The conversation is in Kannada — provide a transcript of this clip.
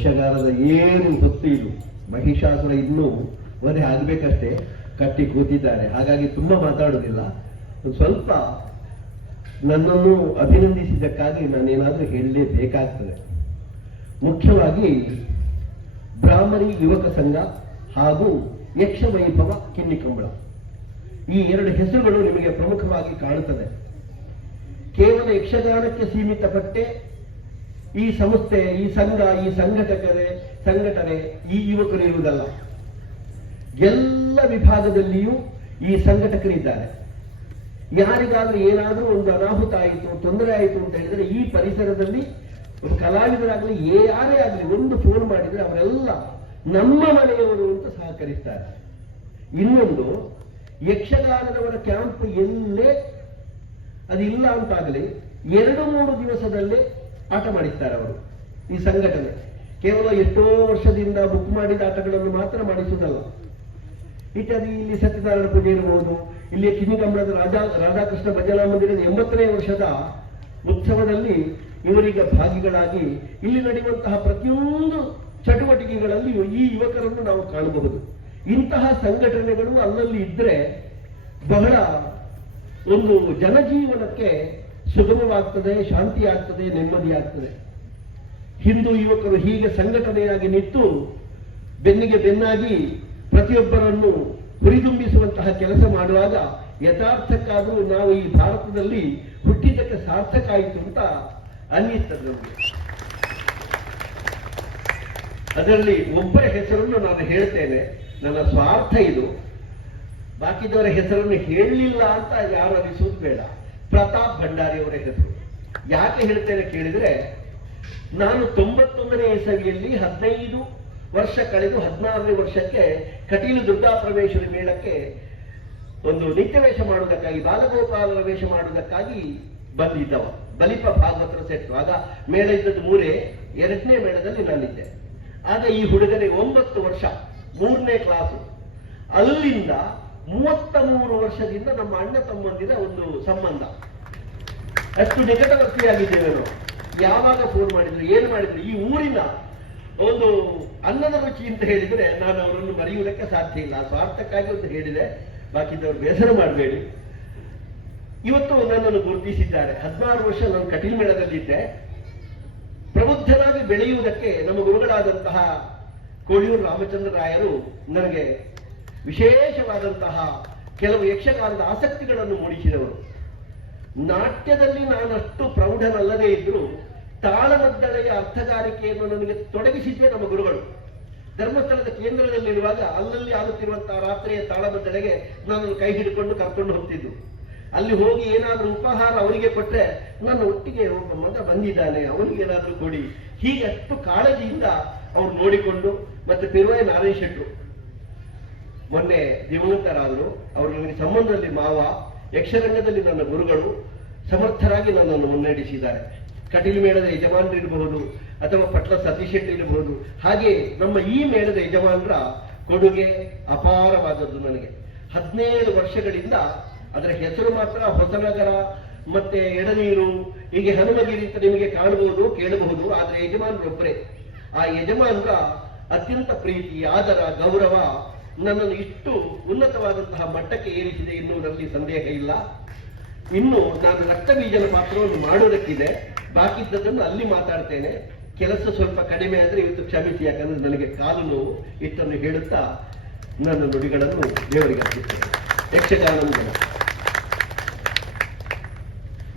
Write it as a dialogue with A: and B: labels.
A: ಯಕ್ಷಗಾನದ ಏನು ಹೊತ್ತು ಇದು? ಮಹಿಷಾಸುರ ಇನ್ನೂ ವಧೆ ಆಗ್ಬೇಕಷ್ಟೇ, ಕಟ್ಟಿ ಕೂತಿದ್ದಾರೆ. ಹಾಗಾಗಿ ತುಂಬಾ ಮಾತಾಡೋದಿಲ್ಲ ಸ್ವಲ್ಪ ನನ್ನನ್ನು ಅಭಿನಂದಿಸಿದ್ದಕ್ಕಾಗಿ ನಾನೇನಾದ್ರೂ ಹೇಳಲೇಬೇಕಾಗ್ತದೆ. ಮುಖ್ಯವಾಗಿ ಬ್ರಾಹ್ಮಣಿ ಯುವಕ ಸಂಘ ಹಾಗೂ ಯಕ್ಷ ವೈಭವ ಕಿನ್ನಿಕಂಬಳ. ಈ ಎರಡು ಹೆಸರುಗಳು ನಿಮಗೆ ಪ್ರಮುಖವಾಗಿ ಕಾಣುತ್ತದೆ ಕೇವಲ ಯಕ್ಷಗಾನಕ್ಕೆ ಸೀಮಿತಪಟ್ಟೆ ಈ ಸಂಸ್ಥೆ, ಈ ಸಂಘ, ಈ ಸಂಘಟಕರೇ, ಸಂಘಟನೆ ಈ ಯುವಕರು ಇರುವುದಲ್ಲ. ಎಲ್ಲ ವಿಭಾಗದಲ್ಲಿಯೂ ಈ ಸಂಘಟಕರಿದ್ದಾರೆ. ಯಾರಿಗಾದ್ರೂ ಏನಾದರೂ ಒಂದು ಅನಾಹುತ ಆಯಿತು, ತೊಂದರೆ ಆಯಿತು ಅಂತ ಹೇಳಿದ್ರೆ ಈ ಪರಿಸರದಲ್ಲಿ ಕಲಾವಿದರಾಗಲಿ, ಯಾರೇ ಆಗಲಿ ಒಂದು ಫೋನ್ ಮಾಡಿದ್ರೆ ಅವರೆಲ್ಲ ನಮ್ಮ ಮನೆಯವರು ಅಂತ ಸಹಕರಿಸ್ತಾರೆ. ಇನ್ನೊಂದು, ಯಕ್ಷಗಾನದವರ ಕ್ಯಾಂಪ್ ಎಲ್ಲೇ ಅದಿಲ್ಲ ಅಂತಾಗಲಿ, ಎರಡು, ಮೂರು ದಿವಸದಲ್ಲೇ ಆಟ ಮಾಡಿಸ್ತಾರೆ ಅವರು. ಈ ಸಂಘಟನೆ. ಕೇವಲ ಎಷ್ಟೋ ವರ್ಷದಿಂದ ಬುಕ್ ಮಾಡಿದ ಆಟಗಳನ್ನು ಮಾತ್ರ ಮಾಡಿಸುವುದಲ್ಲ. ಇತ್ಯಾದಿ ಇಲ್ಲಿ ಸತ್ಯನಾರಾಯಣ ಪೂಜೆ ಇರಬಹುದು ಇಲ್ಲಿ ಕಿನ್ನಿಗಂಬಳದ ರಾಜಾ, ರಾಧಾಕೃಷ್ಣ ಭಜನಾ ಮಂದಿರದ ಎಂಬತ್ತನೇ ವರ್ಷದ ಉತ್ಸವದಲ್ಲಿ ಇವರೀಗ ಭಾಗಿಗಳಾಗಿ ಇಲ್ಲಿ ನಡೆಯುವಂತಹ ಪ್ರತಿಯೊಂದು ಚಟುವಟಿಕೆಗಳಲ್ಲಿಯೂ ಈ ಯುವಕರನ್ನು ನಾವು ಕಾಣಬಹುದು. ಇಂತಹ ಸಂಘಟನೆಗಳು ಅಲ್ಲಲ್ಲಿ ಇದ್ರೆ ಬಹಳ ಒಂದು ಜನಜೀವನಕ್ಕೆ ಸುಗಮವಾಗ್ತದೆ ಶಾಂತಿ ಆಗ್ತದೆ ನೆಮ್ಮದಿ ಆಗ್ತದೆ ಹಿಂದೂ ಯುವಕರು ಹೀಗೆ ಸಂಘಟನೆಯಾಗಿ ನಿಂತು ಬೆನ್ನಿಗೆ ಬೆನ್ನಾಗಿ ಪ್ರತಿಯೊಬ್ಬರನ್ನು ಹುರಿದುಂಬಿಸುವಂತಹ ಕೆಲಸ ಮಾಡುವಾಗ ಯಥಾರ್ಥಕ್ಕಾದರೂ ನಾವು ಈ ಭಾರತದಲ್ಲಿ ಹುಟ್ಟಿದ್ದಕ್ಕೆ ಸಾರ್ಥಕ ಆಯಿತು ಅಂತ ಅನ್ನಿಸ್ತದೆ ನಮಗೆ. ಅದರಲ್ಲಿ ಒಬ್ಬರ ಹೆಸರನ್ನು ನಾನು ಹೇಳ್ತೇನೆ. ನನ್ನ ಸ್ವಾರ್ಥ ಇದು. ಬಾಕಿದವರ ಹೆಸರನ್ನು ಹೇಳಲಿಲ್ಲ ಅಂತ ಯಾರು ಅನಿಸುವುದು ಬೇಡ. ಪ್ರತಾಪ್ ಭಂಡಾರಿ ಅವರ ಹೆಸರು ಯಾಕೆ ಹೇಳ್ತೇನೆ ಕೇಳಿದ್ರೆ, ನಾನು ತೊಂಬತ್ತೊಂದನೇ ಇಸವಿಯಲ್ಲಿ ಹದಿನೈದು ವರ್ಷ ಕಳೆದು ಹದಿನಾರನೇ ವರ್ಷಕ್ಕೆ ಕಟೀಲು ಪ್ರವೇಶದ ಮೇಳಕ್ಕೆ ಒಂದು ನಿತ್ಯ ವೇಷ ಮಾಡುವುದಕ್ಕಾಗಿ ಬಾಲಗೋಪಾಲನ ವೇಷ ಮಾಡುವುದಕ್ಕಾಗಿ ಬಂದಿದ್ದವ. ಬಲಿಪ ಭಾಗವತರ ಸೆಟ್ಟು. ಆಗ ಮೇಳ ಇದ್ದದ್ದು ಮೂರೇ, ಎರಡನೇ ಮೇಳದಲ್ಲಿ ನಾನಿದ್ದೆ ಆಗ ಈ ಹುಡುಗನಿಗೆ ಒಂಬತ್ತು ವರ್ಷ, ಮೂರನೇ ಕ್ಲಾಸು ಅಲ್ಲಿಂದ ಮೂವತ್ತ ಮೂರು ವರ್ಷದಿಂದ ನಮ್ಮ ಅಣ್ಣ ತಮ್ಮಂದಿರ ಒಂದು ಸಂಬಂಧ. ಅಷ್ಟು ನಿಕಟವರ್ತಿಯಾಗಿದ್ದೇವೆ ನಾವು. ಯಾವಾಗ ಫೋನ್ ಮಾಡಿದ್ರು, ಏನು ಮಾಡಿದ್ರು, ಈ ಊರಿನ ಒಂದು ಅನ್ನದ ರುಚಿ ಅಂತ ಹೇಳಿದ್ರೆ ನಾನು ಅವರನ್ನು ಮರೆಯುವುದಕ್ಕೆ ಸಾಧ್ಯ ಇಲ್ಲ. ಸ್ವಾರ್ಥಕ್ಕಾಗಿ ಅಂತ ಹೇಳಿದೆ. ಬಾಕಿದವರು ಬೇಸರ ಮಾಡಬೇಡಿ. ಇವತ್ತು ನನ್ನನ್ನು ಗುರುತಿಸಿದ್ದಾರೆ. ಹದಿನಾರು ವರ್ಷ ನಾನು ಕಟೀಲ್ ಮೇಳದಲ್ಲಿದ್ದೆ. ಪ್ರಬುದ್ಧನಾಗಿ ಬೆಳೆಯುವುದಕ್ಕೆ ನಮ್ಮ ಗುರುಗಳಾದಂತಹ ಕೋಳಿಯೂರು ರಾಮಚಂದ್ರ ರಾಯರು ನನಗೆ ವಿಶೇಷವಾದಂತಹ ಕೆಲವು ಯಕ್ಷಗಾನದ ಆಸಕ್ತಿಗಳನ್ನು ಮೂಡಿಸಿದವರು. ನಾಟ್ಯದಲ್ಲಿ ನಾನಷ್ಟು ಪ್ರೌಢನಲ್ಲದೇ ಇದ್ದರೂ ತಾಳಮದ್ದಳೆಯ ಅರ್ಥಗಾರಿಕೆಯನ್ನು ನನಗೆ ತೊಡಗಿಸಿದ್ದೇ ನಮ್ಮ ಗುರುಗಳು. ಧರ್ಮಸ್ಥಳದ ಕೇಂದ್ರದಲ್ಲಿರುವಾಗ ಅಲ್ಲಲ್ಲಿ ಆಗುತ್ತಿರುವಂತಹ ರಾತ್ರಿಯ ತಾಳಮದ್ದಳೆಗೆ ನಾನು ಕೈ ಹಿಡಿಕೊಂಡು ಕರ್ಕೊಂಡು ಹೋಗ್ತಿದ್ದು ಅಲ್ಲಿ ಹೋಗಿ ಏನಾದರೂ ಉಪಹಾರ ಅವರಿಗೆ ಕೊಟ್ಟರೆ ನನ್ನ ಒಟ್ಟಿಗೆ ಒಬ್ಬ ಮಗ ಬಂದಿದ್ದಾನೆ, ಅವನಿಗೆ ಏನಾದರೂ ಕೊಡಿ. ಹೀಗೆ ಅಷ್ಟು ಕಾಳಜಿಯಿಂದ ಅವ್ರು ನೋಡಿಕೊಂಡು ಮತ್ತೆ ಪೆರುವಾಯ ನಾರಾಯಣ ಶೆಟ್ರು ಮೊನ್ನೆ ದಿವಂಗತರಾದರು ಅವರು ನನಗೆ ಸಂಬಂಧದಲ್ಲಿ ಮಾವ, ಯಕ್ಷರಂಗದಲ್ಲಿ ನನ್ನ ಗುರುಗಳು ಸಮರ್ಥರಾಗಿ ನನ್ನನ್ನು ಮುನ್ನಡೆಸಿದ್ದಾರೆ. ಕಟೀಲು ಮೇಳದ ಯಜಮಾನರು ಇರಬಹುದು, ಅಥವಾ ಪಟ್ಲ ಸತೀಶ್ ಶೆಟ್ಟಿ ಇರಬಹುದು, ಹಾಗೆ ನಮ್ಮ ಈ ಮೇಳದ ಯಜಮಾನರ ಕೊಡುಗೆ ಅಪಾರವಾದದ್ದು ನನಗೆ. ಹದಿನೈದು ವರ್ಷಗಳಿಂದ ಅದರ ಹೆಸರು ಮಾತ್ರ ಹೊಸನಗರ, ಮತ್ತೆ ಎಡನೀರು, ಹೀಗೆ ಹನುಮಗಿರಿ ಅಂತ ನಿಮಗೆ ಕಾಣಬಹುದು, ಕೇಳಬಹುದು, ಆದ್ರೆ ಯಜಮಾನರೊಬ್ಬರೇ. ಆ ಯಜಮಾನರ ಅತ್ಯಂತ ಪ್ರೀತಿ, ಆದರ, ಗೌರವ ನನ್ನನ್ನು ಇಷ್ಟು ಉನ್ನತವಾದಂತಹ ಮಟ್ಟಕ್ಕೆ ಏರಿಸಿದೆ ಎನ್ನುವುದರಲ್ಲಿ ಸಂದೇಹ ಇಲ್ಲ. ಇನ್ನು ನಾನು ರಕ್ತ ಬೀಜನ ಪಾತ್ರವನ್ನು ಮಾಡುವುದಕ್ಕಿದೆ ಬಾಕಿದ್ದದನ್ನು ಅಲ್ಲಿ ಮಾತಾಡ್ತೇನೆ. ಕೆಲಸ ಸ್ವಲ್ಪ ಕಡಿಮೆ ಆದರೆ ಇವತ್ತು ಕ್ಷಮಿಸಿ, ಯಾಕಂದ್ರೆ ನನಗೆ ಕಾಲು ನೋವು. ಇಷ್ಟನ್ನು ಹೇಳುತ್ತಾ ನನ್ನ ನುಡಿಗಳನ್ನು ದೇವರಿಗೆ ಅರ್ಪಿಸ್ತೇನೆ. ಯಕ್ಷಗಾನ